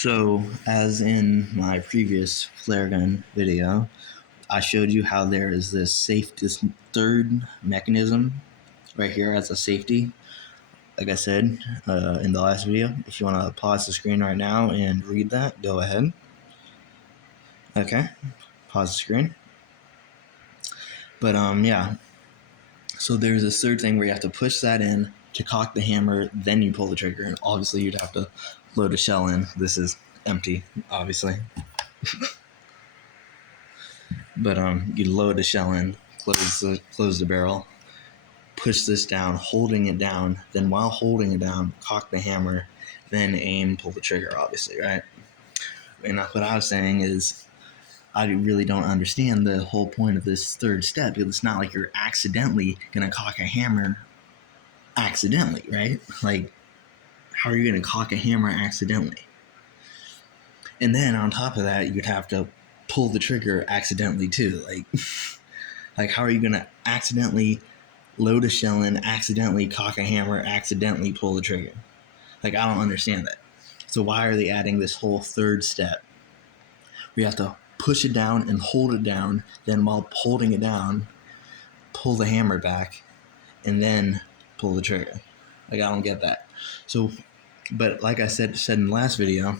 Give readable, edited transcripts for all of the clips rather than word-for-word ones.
So, as in my previous flare gun video, I showed you how there is this third mechanism right here as a safety. Like I said in the last video, if you want to pause the screen right now and read that, go ahead. Okay, pause the screen. But yeah, so there's this third thing where you have to push that in to cock the hammer, then you pull the trigger. And obviously, you'd have to load a shell in. This is empty, obviously. But you load the shell in, close the barrel, push this down, holding it down. Then while holding it down, cock the hammer, then aim, pull the trigger. Obviously, right? And what I was saying is, I really don't understand the whole point of this third step. It's not like you're accidentally gonna cock a hammer accidentally, right? Like, how are you gonna cock a hammer accidentally? And then on top of that, you'd have to pull the trigger accidentally too. Like how are you gonna accidentally load a shell in, accidentally cock a hammer, accidentally pull the trigger? Like, I don't understand that. So why are they adding this whole third step? We have to push it down and hold it down, then while holding it down, pull the hammer back, and then pull the trigger. Like, I don't get that. So, but like I said in the last video,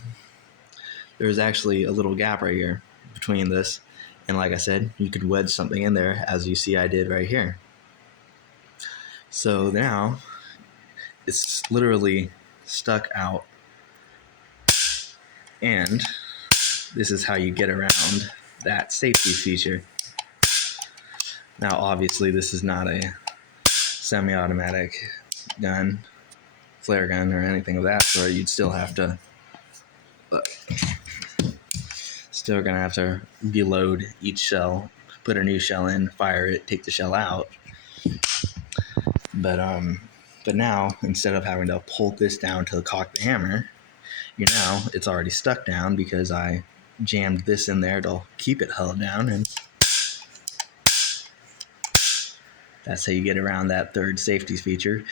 there's actually a little gap right here between this, and like I said, you could wedge something in there, as you see I did right here. So now it's literally stuck out, and this is how you get around that safety feature. Now obviously this is not a semi-automatic gun, flare gun, or anything of that sort. You'd still have to reload each shell, put a new shell in, fire it, take the shell out. But now, instead of having to pull this down to cock the hammer, it's already stuck down because I jammed this in there to keep it held down, and that's how you get around that third safety feature.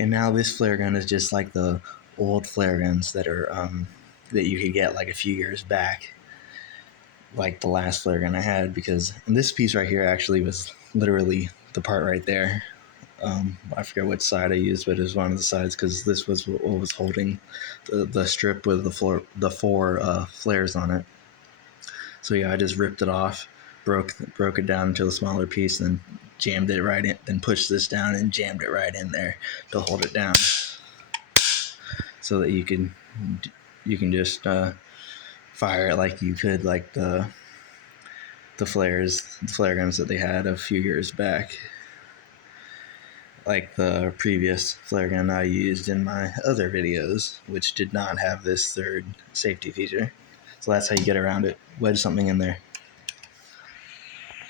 And now this flare gun is just like the old flare guns that are that you could get like a few years back, like the last flare gun I had, because this piece right here actually was literally the part right there. I forget which side I used, but it was one of the sides, because this was what was holding the strip with the four flares on it. So yeah, I just ripped it off, broke it down into a smaller piece, and jammed it right in, then pushed this down and jammed it right in there to hold it down, so that you can just fire it like you could like the flare guns that they had a few years back, like the previous flare gun I used in my other videos, which did not have this third safety feature. So that's how you get around it. Wedge something in there.